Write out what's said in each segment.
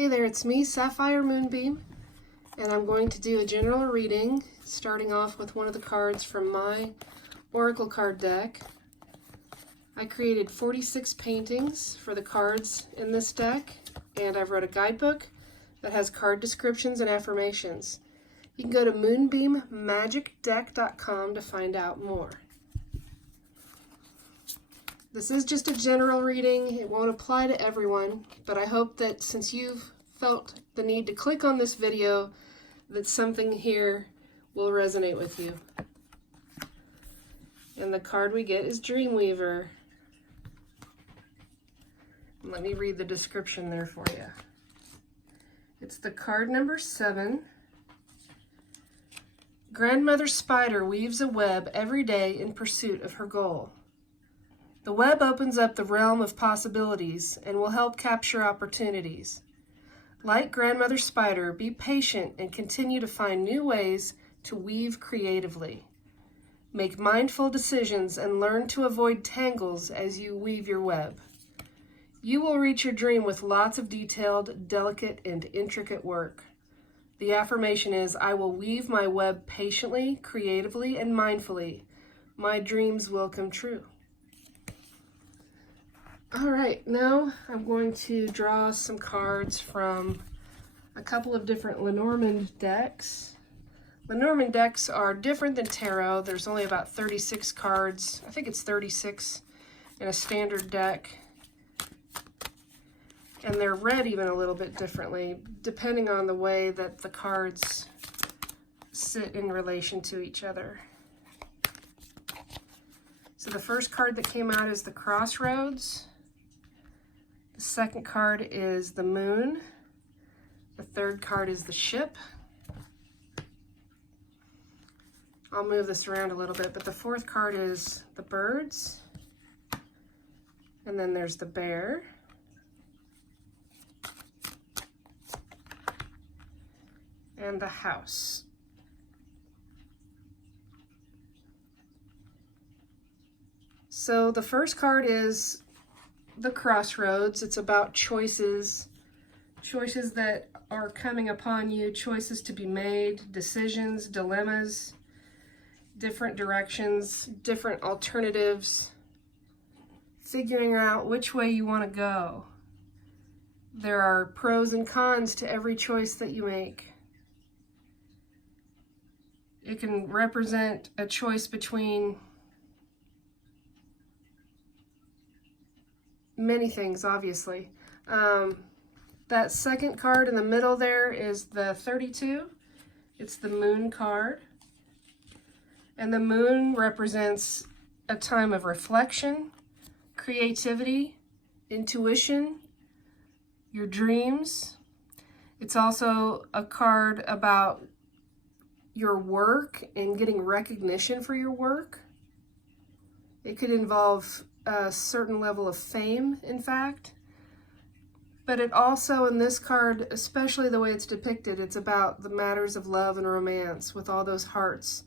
Hey there, it's me, Sapphire Moonbeam, and I'm going to do a general reading, starting off with one of the cards from my Oracle card deck. I created 46 paintings for the cards in this deck, and I've wrote a guidebook that has card descriptions and affirmations. You can go to moonbeammagickdeck.com to find out more. This is just a general reading. It won't apply to everyone, but I hope that since you've felt the need to click on this video, that something here will resonate with you. And the card we get is Dreamweaver. Let me read the description there for you. It's the card number 7. Grandmother Spider weaves a web every day in pursuit of her goal. The web opens up the realm of possibilities and will help capture opportunities. Like Grandmother Spider, be patient and continue to find new ways to weave creatively. Make mindful decisions and learn to avoid tangles as you weave your web. You will reach your dream with lots of detailed, delicate, and intricate work. The affirmation is, I will weave my web patiently, creatively, and mindfully. My dreams will come true. All right, now I'm going to draw some cards from a couple of different Lenormand decks. Lenormand decks are different than tarot. There's only about 36 cards. I think it's 36 in a standard deck. And they're read even a little bit differently, depending on the way that the cards sit in relation to each other. So the first card that came out is the Crossroads. The second card is the Moon. The third card is the Ship. I'll move this around a little bit, but the fourth card is the Birds. And then there's the Bear. And the House. So the first card is the Crossroads. It's about choices that are coming upon you, choices to be made, decisions, dilemmas, different directions, different alternatives, figuring out which way you want to go. There are pros and cons to every choice that you make. It can represent a choice between many things, obviously. That second card in the middle there is the 32. It's the Moon card. And the Moon represents a time of reflection, creativity, intuition, your dreams. It's also a card about your work and getting recognition for your work. It could involve a certain level of fame, in fact. But it also, in this card, especially the way it's depicted, it's about the matters of love and romance with all those hearts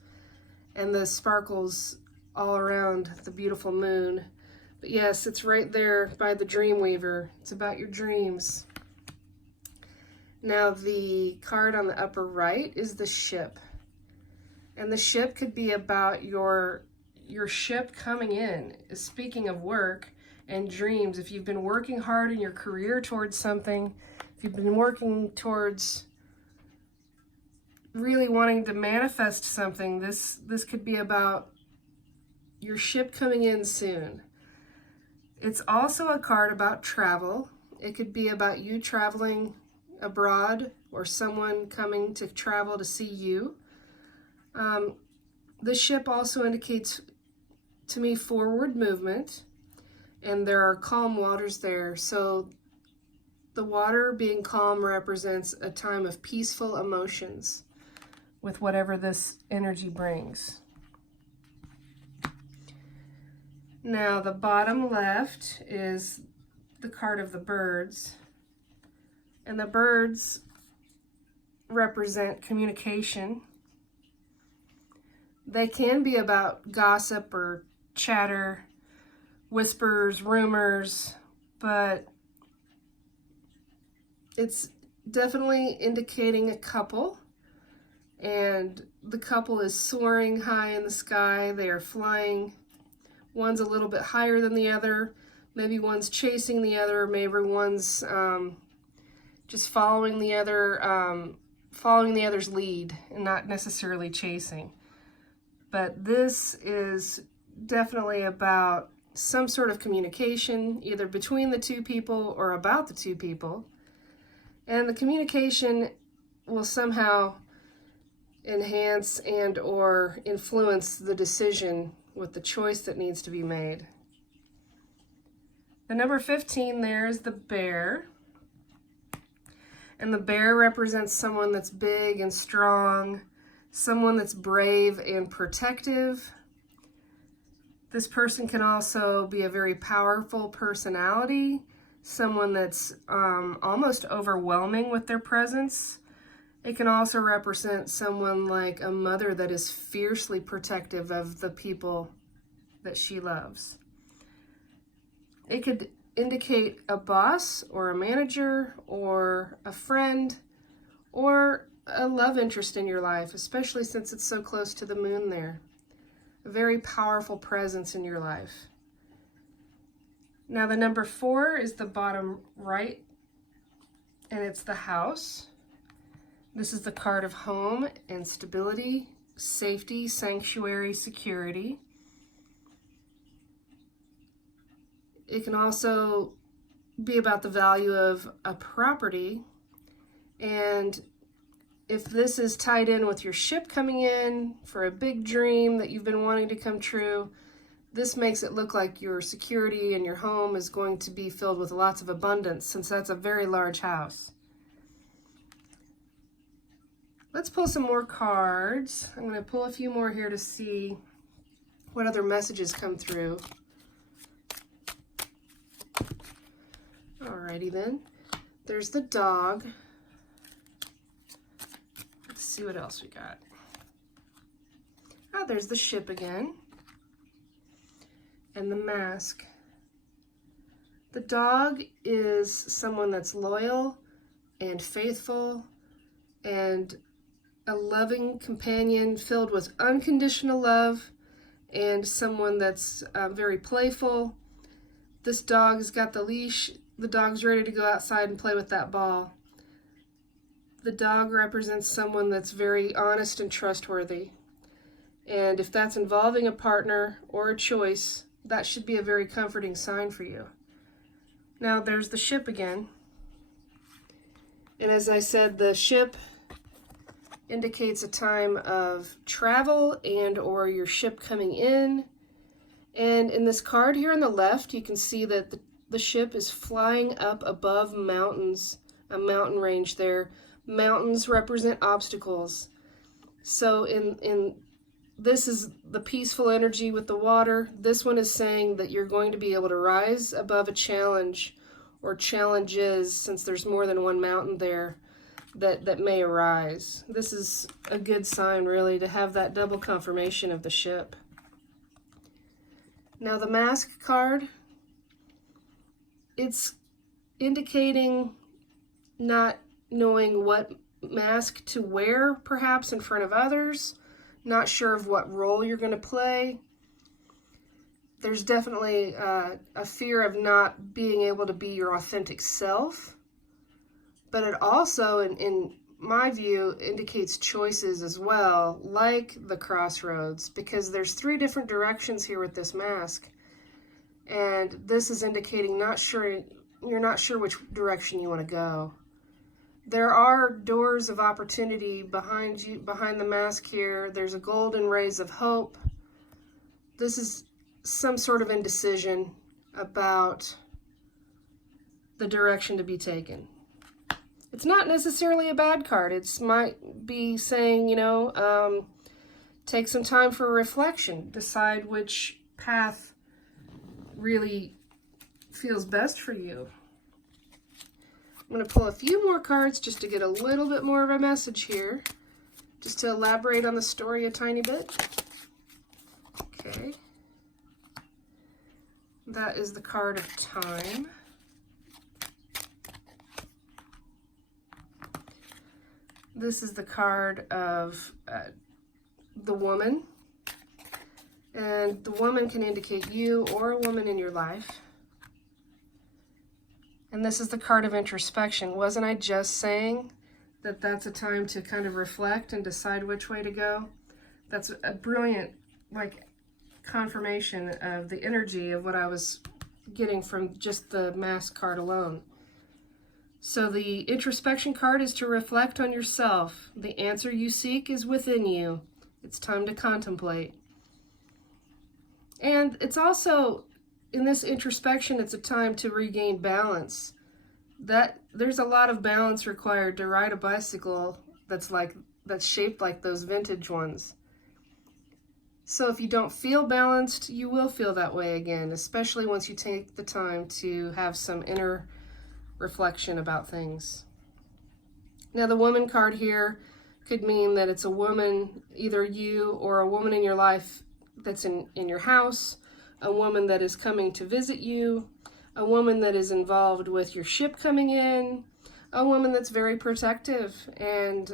and the sparkles all around the beautiful moon. But yes, it's right there by the Dreamweaver. It's about your dreams. Now the card on the upper right is the Ship. And the Ship could be about your ship coming in. Speaking of work and dreams, if you've been working hard in your career towards something, if you've been working towards really wanting to manifest something, this could be about your ship coming in soon. It's also a card about travel. It could be about you traveling abroad or someone coming to travel to see you. The Ship also indicates to me forward movement, and there are calm waters there. So the water being calm represents a time of peaceful emotions with whatever this energy brings. Now the bottom left is the card of the Birds, and the birds represent communication. They can be about gossip or chatter, whispers, rumors, but it's definitely indicating a couple, and the couple is soaring high in the sky. They are flying. One's a little bit higher than the other. Maybe one's chasing the other. Maybe one's just following the other's lead and not necessarily chasing. But this is definitely about some sort of communication, either between the two people or about the two people. And the communication will somehow enhance and or influence the decision with the choice that needs to be made. The number 15 there is the bear. And the bear represents someone that's big and strong, someone that's brave and protective. This person can also be a very powerful personality, someone that's almost overwhelming with their presence. It can also represent someone like a mother that is fiercely protective of the people that she loves. It could indicate a boss or a manager or a friend or a love interest in your life, especially since it's so close to the moon there. A very powerful presence in your life. Now the number 4 is the bottom right, and it's the house. This is the card of home and stability, safety, sanctuary, security. It can also be about the value of a property, and if this is tied in with your ship coming in for a big dream that you've been wanting to come true, this makes it look like your security and your home is going to be filled with lots of abundance, since that's a very large house. Let's pull some more cards. I'm going to pull a few more here to see what other messages come through. Alrighty then. There's the dog. Let's see what else we got. Oh, there's the ship again. And the mask. The dog is someone that's loyal and faithful and a loving companion filled with unconditional love, and someone that's very playful. This dog's got the leash. The dog's ready to go outside and play with that ball. The dog represents someone that's very honest and trustworthy. And if that's involving a partner or a choice, that should be a very comforting sign for you. Now there's the ship again. And as I said, the ship indicates a time of travel and or your ship coming in. And in this card here on the left, you can see that the ship is flying up above mountains, a mountain range there. Mountains represent obstacles. So in this is the peaceful energy with the water. This one is saying that you're going to be able to rise above a challenge or challenges, since there's more than one mountain there that may arise. This is a good sign, really, to have that double confirmation of the ship. Now the mask card, it's indicating not knowing what mask to wear, perhaps in front of others, not sure of what role you're going to play. There's definitely a fear of not being able to be your authentic self, but it also, in my view, indicates choices as well, like the crossroads, because there's 3 different directions here with this mask, and this is indicating you're not sure which direction you want to go. There are doors of opportunity behind you, behind the mask here. There's a golden rays of hope. This is some sort of indecision about the direction to be taken. It's not necessarily a bad card. It might be saying, take some time for reflection. Decide which path really feels best for you. I'm going to pull a few more cards just to get a little bit more of a message here, just to elaborate on the story a tiny bit. Okay. That is the card of time. This is the card of the woman. And the woman can indicate you or a woman in your life. And this is the card of introspection. Wasn't I just saying that that's a time to kind of reflect and decide which way to go? That's a brilliant, like, confirmation of the energy of what I was getting from just the Mask card alone. So the introspection card is to reflect on yourself. The answer you seek is within you. It's time to contemplate. And it's also, in this introspection, it's a time to regain balance. There's a lot of balance required to ride a bicycle that's shaped like those vintage ones. So if you don't feel balanced, you will feel that way again, especially once you take the time to have some inner reflection about things. Now the woman card here could mean that it's a woman, either you or a woman in your life that's in your house, a woman that is coming to visit you, a woman that is involved with your ship coming in, a woman that's very protective and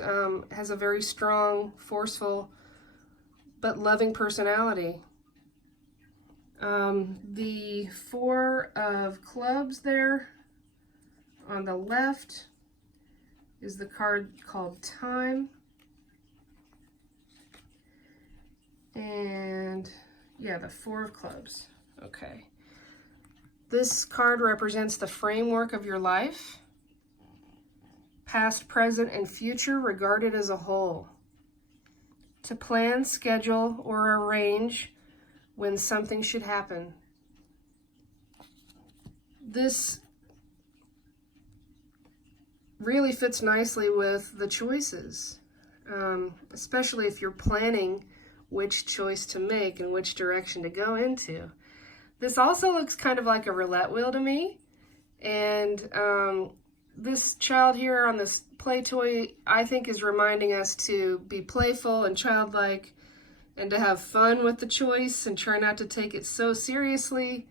has a very strong, forceful, but loving personality. The Four of Clubs there on the left is the card called Time. And yeah, the Four of Clubs. Okay. This card represents the framework of your life, past, present, and future regarded as a whole. To plan, schedule, or arrange when something should happen. This really fits nicely with the choices, especially if you're planning which choice to make and which direction to go into. This also looks kind of like a roulette wheel to me. And this child here on this play toy, I think, is reminding us to be playful and childlike and to have fun with the choice and try not to take it so seriously.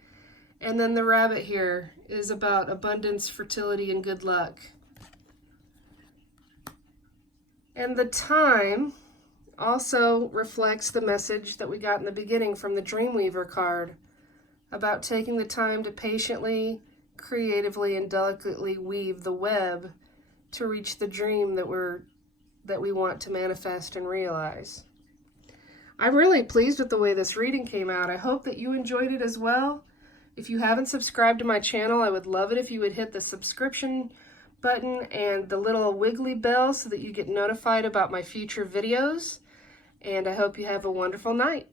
And then the rabbit here is about abundance, fertility, and good luck. And the Time also reflects the message that we got in the beginning from the Dreamweaver card about taking the time to patiently, creatively, and delicately weave the web to reach the dream that we want to manifest and realize. I'm really pleased with the way this reading came out. I hope that you enjoyed it as well. If you haven't subscribed to my channel, I would love it if you would hit the subscription button and the little wiggly bell so that you get notified about my future videos. And I hope you have a wonderful night.